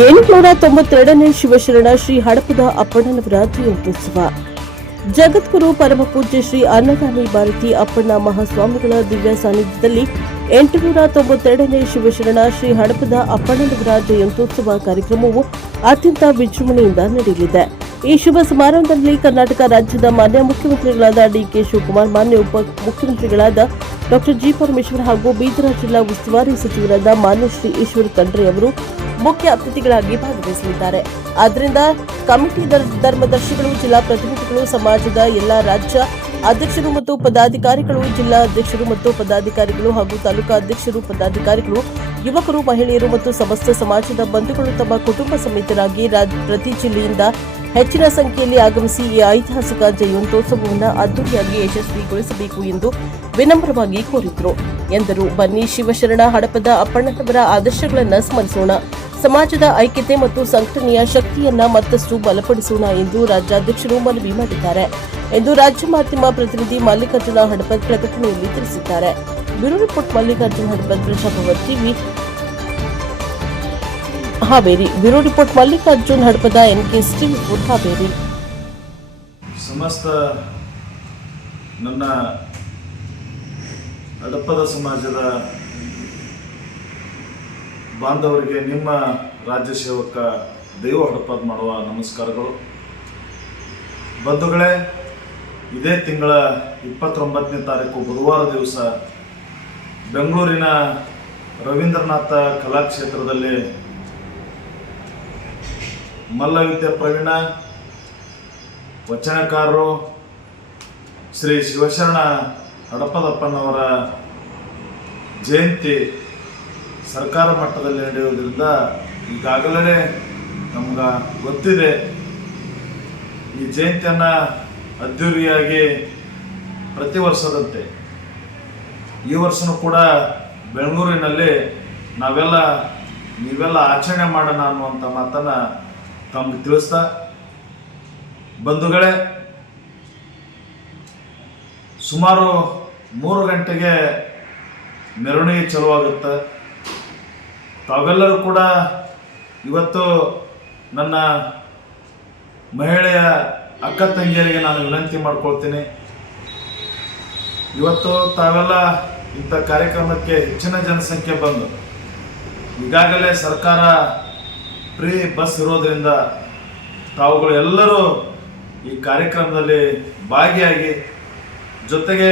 892ನೇ ಶಿವಶರಣ ಶ್ರೀ ಹಡಪದ ಅಪ್ಪಣ್ಣನವರ ಜಯಂತ್ಯುತ್ಸವ. ಜಗದ್ಗುರು ಪರಮಪೂಜ್ಯ ಶ್ರೀ ಅನ್ನದಾನಿ ಭಾರತಿ ಅಪ್ಪಣ್ಣ ಮಹಾಸ್ವಾಮಿಗಳ ದಿವ್ಯ ಸಾನ್ನಿಧ್ಯದಲ್ಲಿ 892ನೇ ಶಿವಶರಣ ಶ್ರೀ ಹಡಪದ ಅಪ್ಪಣ್ಣನವರ ಜಯಂತ್ಯುತ್ಸವ ಕಾರ್ಯಕ್ರಮವು ಅತ್ಯಂತ ವಿಜೃಂಭಣೆಯಿಂದ ನಡೆಯಲಿದೆ. ಈ ಶುಭ ಸಮಾರಂಭದಲ್ಲಿ ಕರ್ನಾಟಕ ರಾಜ್ಯದ ಮಾನ್ಯ ಮುಖ್ಯಮಂತ್ರಿಗಳಾದ ಡಿಕೆ ಶಿವಕುಮಾರ್, ಮಾನ್ಯ ಉಪ ಮುಖ್ಯಮಂತ್ರಿಗಳಾದ ಡಾ ಜಿ ಪರಮೇಶ್ವರ್ ಹಾಗೂ ಬೀದರ ಜಿಲ್ಲಾ ಉಸ್ತುವಾರಿ ಸಚಿವರಾದ ಮಾನ್ಯ ಶ್ರೀ ಈಶ್ವರ್ ಖಂಡ್ರೆ ಅವರು ಮುಖ್ಯ ಅತಿಥಿಗಳಾಗಿ ಭಾಗವಹಿಸಲಿದ್ದಾರೆ. ಆದ್ದರಿಂದ ಕಮಿಟಿ ಧರ್ಮದರ್ಶಿಗಳು, ಜಿಲ್ಲಾ ಪ್ರತಿನಿಧಿಗಳು, ಸಮಾಜದ ಎಲ್ಲಾ ರಾಜ್ಯ ಅಧ್ಯಕ್ಷರು ಮತ್ತು ಪದಾಧಿಕಾರಿಗಳು, ಜಿಲ್ಲಾ ಅಧ್ಯಕ್ಷರು ಮತ್ತು ಪದಾಧಿಕಾರಿಗಳು ಹಾಗೂ ತಾಲೂಕಾ ಅಧ್ಯಕ್ಷರು, ಪದಾಧಿಕಾರಿಗಳು, ಯುವಕರು, ಮಹಿಳೆಯರು ಮತ್ತು ಸಮಸ್ತ ಸಮಾಜದ ಬಂಧುಗಳು ತಮ್ಮ ಕುಟುಂಬ ಸಮೇತರಾಗಿ ಪ್ರತಿ ಜಿಲ್ಲೆಯಿಂದ ಹೆಚ್ಚಿನ ಸಂಖ್ಯೆಯಲ್ಲಿ ಆಗಮಿಸಿ ಈ ಐತಿಹಾಸಿಕ ಜಯಂತ್ಯೋತ್ಸವವನ್ನು ಅದ್ದೂರಿಯಾಗಿ ಯಶಸ್ವಿಗೊಳಿಸಬೇಕು ಎಂದು ವಿನಮ್ರವಾಗಿ ಕೋರಿದರು ಎಂದರು. ಬನ್ನಿ ಶಿವಶರಣ ಹಡಪದ ಅಪ್ಪಣ್ಣನವರ ಆದರ್ಶಗಳನ್ನು ಸ್ಮರಿಸೋಣ, ಸಮಾಜದ ಐಕ್ಯತೆ ಮತ್ತು ಸಂಘಟನೆಯ ಶಕ್ತಿಯನ್ನ ಮತ್ತಷ್ಟು ಬಲಪಡಿಸೋಣ ಎಂದು ರಾಜ್ಯಾಧ್ಯಕ್ಷರು ಮನವಿ ಮಾಡಿದ್ದಾರೆ ಎಂದು ರಾಜ್ಯ ಮಾಧ್ಯಮ ಪ್ರತಿನಿಧಿ ಮಲ್ಲಿಕಾರ್ಜುನ ಹಡಪದ್ ಪ್ರಕಟಣೆಯಲ್ಲಿ ತಿಳಿಸಿದ್ದಾರೆ. Bureau report Mallikarjuna Hadapad, Prajabhava TV, Haveri. Bureau report Mallikarjun Hadapada, NKS TV, Haveri. ಸಮಸ್ತ ನನ್ನ ಹಡಪದ ಸಮಾಜದ ಬಾಂಧವರಿಗೆ ನಿಮ್ಮ ರಾಜ್ಯ ಸೇವಕ ದೇವ ಹಡಪದ್ ಮಾಡುವ ನಮಸ್ಕಾರಗಳು. ಬಂಧುಗಳೇ, ಇದೇ ತಿಂಗಳ 29ನೇ ತಾರೀಕು ಬುಧವಾರ ದಿವಸ ಬೆಂಗಳೂರಿನ ರವೀಂದ್ರನಾಥ ಕಲಾಕ್ಷೇತ್ರದಲ್ಲಿ ಮಲ್ಲವಿದ್ಯಾ ಪ್ರವೀಣ, ವಚನಕಾರರು ಶ್ರೀ ಶಿವಶರಣ ಹಡಪದಪ್ಪನವರ ಜಯಂತಿ ಸರ್ಕಾರ ಮಟ್ಟದಲ್ಲಿ ನಡೆಯುವುದರಿಂದ ಈಗಾಗಲೇ ನಮ್ಗೆ ಗೊತ್ತಿದೆ. ಈ ಜಯಂತಿಯನ್ನು ಅದ್ದೂರಿಯಾಗಿ ಪ್ರತಿ ವರ್ಷದಂತೆ ಈ ವರ್ಷನೂ ಕೂಡ ಬೆಂಗಳೂರಿನಲ್ಲಿ ನೀವೆಲ್ಲ ಆಚರಣೆ ಮಾಡೋಣ ಅನ್ನುವಂಥ ಮಾತನ್ನು ತಮಗೆ ತಿಳಿಸ್ತಾ, ಬಂಧುಗಳೇ, ಸುಮಾರು 3 ಗಂಟೆಗೆ ಮೆರವಣಿಗೆ ಚಲುವಾಗುತ್ತೆ. ತಾವೆಲ್ಲರೂ ಕೂಡ ಇವತ್ತು ನನ್ನ ಮಹಿಳೆಯ ಅಕ್ಕ ತಂಗಿಯರಿಗೆ ನಾನು ವಿನಂತಿ ಮಾಡ್ಕೊಳ್ತೀನಿ, ಇವತ್ತು ತಾವೆಲ್ಲ ಇಂಥ ಕಾರ್ಯಕ್ರಮಕ್ಕೆ ಹೆಚ್ಚಿನ ಜನಸಂಖ್ಯೆ ಬಂದು, ಈಗಾಗಲೇ ಸರ್ಕಾರ ಫ್ರೀ ಬಸ್ ಇರೋದ್ರಿಂದ ತಾವುಗಳು ಎಲ್ಲರೂ ಈ ಕಾರ್ಯಕ್ರಮದಲ್ಲಿ ಭಾಗಿಯಾಗಿ, ಜೊತೆಗೆ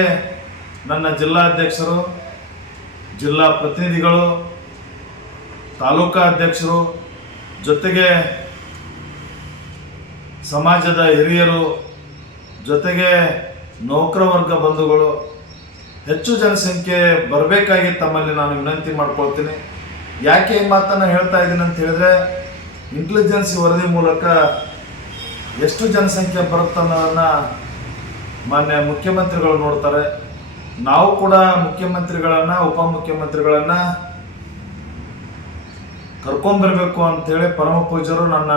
ನನ್ನ ಜಿಲ್ಲಾಧ್ಯಕ್ಷರು, ಜಿಲ್ಲಾ ಪ್ರತಿನಿಧಿಗಳು, ತಾಲೂಕಾ ಅಧ್ಯಕ್ಷರು, ಜೊತೆಗೆ ಸಮಾಜದ ಹಿರಿಯರು, ಜೊತೆಗೆ ನೌಕರ ವರ್ಗ ಬಂಧುಗಳು ಹೆಚ್ಚು ಜನಸಂಖ್ಯೆ ಬರಬೇಕಾಗಿ ತಮ್ಮಲ್ಲಿ ನಾನು ವಿನಂತಿ ಮಾಡ್ಕೊಳ್ತೀನಿ. ಯಾಕೆ ಈ ಮಾತನ್ನು ಹೇಳ್ತಾ ಇದ್ದೀನಿ ಅಂತ ಹೇಳಿದ್ರೆ, ಇಂಟೆಲಿಜೆನ್ಸಿ ವರದಿ ಮೂಲಕ ಎಷ್ಟು ಜನಸಂಖ್ಯೆ ಬರುತ್ತನ್ನೋದನ್ನು ಮಾನ್ಯ ಮುಖ್ಯಮಂತ್ರಿಗಳು ನೋಡ್ತಾರೆ. ನಾವು ಕೂಡ ಮುಖ್ಯಮಂತ್ರಿಗಳನ್ನು, ಉಪಮುಖ್ಯಮಂತ್ರಿಗಳನ್ನು ಕರ್ಕೊಂಡ್ಬರ್ಬೇಕು ಅಂತೇಳಿ ಪರಮ ಪೂಜ್ಯರು ನನ್ನ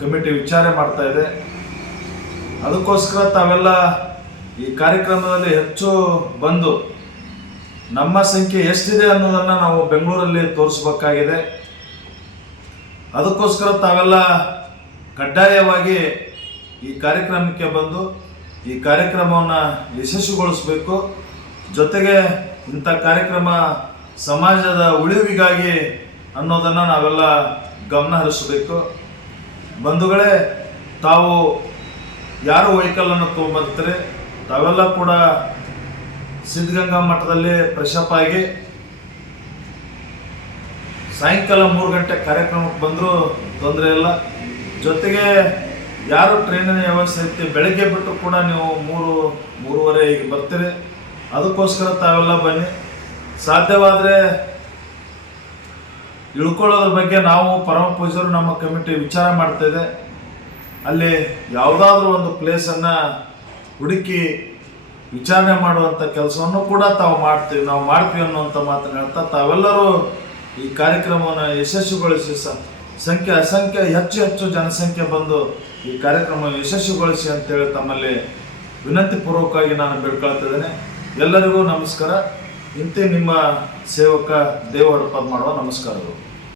ಕಮಿಟಿ ವಿಚಾರ ಮಾಡ್ತಾ ಇದೆ. ಅದಕ್ಕೋಸ್ಕರ ತಾವೆಲ್ಲ ಈ ಕಾರ್ಯಕ್ರಮದಲ್ಲಿ ಹೆಚ್ಚು ಬಂದು ನಮ್ಮ ಸಂಖ್ಯೆ ಎಷ್ಟಿದೆ ಅನ್ನೋದನ್ನು ನಾವು ಬೆಂಗಳೂರಲ್ಲಿ ತೋರಿಸಬೇಕಾಗಿದೆ. ಅದಕ್ಕೋಸ್ಕರ ತಾವೆಲ್ಲ ಕಡ್ಡಾಯವಾಗಿ ಈ ಕಾರ್ಯಕ್ರಮಕ್ಕೆ ಬಂದು ಈ ಕಾರ್ಯಕ್ರಮವನ್ನು ಯಶಸ್ವಿಗೊಳಿಸಬೇಕು. ಜೊತೆಗೆ ಇಂಥ ಕಾರ್ಯಕ್ರಮ ಸಮಾಜದ ಉಳಿವಿಗಾಗಿ ಅನ್ನೋದನ್ನು ನಾವೆಲ್ಲ ಗಮನ ಹರಿಸಬೇಕು. ಬಂಧುಗಳೇ, ತಾವು ಯಾರು ವೆಹಿಕಲನ್ನು ತೊಗೊಂಬರ್ತೀರಿ ತಾವೆಲ್ಲ ಕೂಡ ಸಿದ್ಧಗಂಗಾ ಮಠದಲ್ಲಿ ಫ್ರೆಶಪ್ ಆಗಿ ಸಾಯಂಕಾಲ 3 ಗಂಟೆ ಕಾರ್ಯಕ್ರಮಕ್ಕೆ ಬಂದರೂ ತೊಂದರೆ ಇಲ್ಲ. ಜೊತೆಗೆ ಯಾರು ಟ್ರೈನಿನ ವ್ಯವಸ್ಥೆ ಐತಿ, ಬೆಳಗ್ಗೆ ಬಿಟ್ಟು ಕೂಡ ನೀವು 3-3:30 ಈಗ ಬರ್ತೀರಿ. ಅದಕ್ಕೋಸ್ಕರ ತಾವೆಲ್ಲ ಬನ್ನಿ. ಸಾಧ್ಯವಾದರೆ ಇಳ್ಕೊಳ್ಳೋದ್ರ ಬಗ್ಗೆ ನಾವು ಪರಮ ಪೂಜ್ಯರು ನಮ್ಮ ಕಮಿಟಿ ವಿಚಾರ ಮಾಡ್ತಾಯಿದೆ. ಅಲ್ಲಿ ಯಾವುದಾದ್ರೂ ಒಂದು ಪ್ಲೇಸನ್ನು ಹುಡುಕಿ ವಿಚಾರಣೆ ಮಾಡುವಂಥ ಕೆಲಸವನ್ನು ಕೂಡ ನಾವು ಮಾಡ್ತೀವಿ ಅನ್ನುವಂಥ ಮಾತನ್ನು ಹೇಳ್ತಾ, ತಾವೆಲ್ಲರೂ ಈ ಕಾರ್ಯಕ್ರಮವನ್ನು ಯಶಸ್ವಿಗೊಳಿಸಿ ಅಸಂಖ್ಯ ಹೆಚ್ಚು ಜನಸಂಖ್ಯೆ ಬಂದು ಈ ಕಾರ್ಯಕ್ರಮ ಯಶಸ್ವಿಗೊಳಿಸಿ ಅಂತೇಳಿ ತಮ್ಮಲ್ಲಿ ವಿನಂತಿ ಪೂರ್ವಕವಾಗಿ ನಾನು ಬೇಡ್ಕೊಳ್ತಿದ್ದೇನೆ. ಎಲ್ಲರಿಗೂ ನಮಸ್ಕಾರ. ಇಂತೆ ನಿಮ್ಮ ಸೇವಕ ದೇವ ಹಡಪದ್ ಮಾಡುವ ನಮಸ್ಕಾರಗಳು.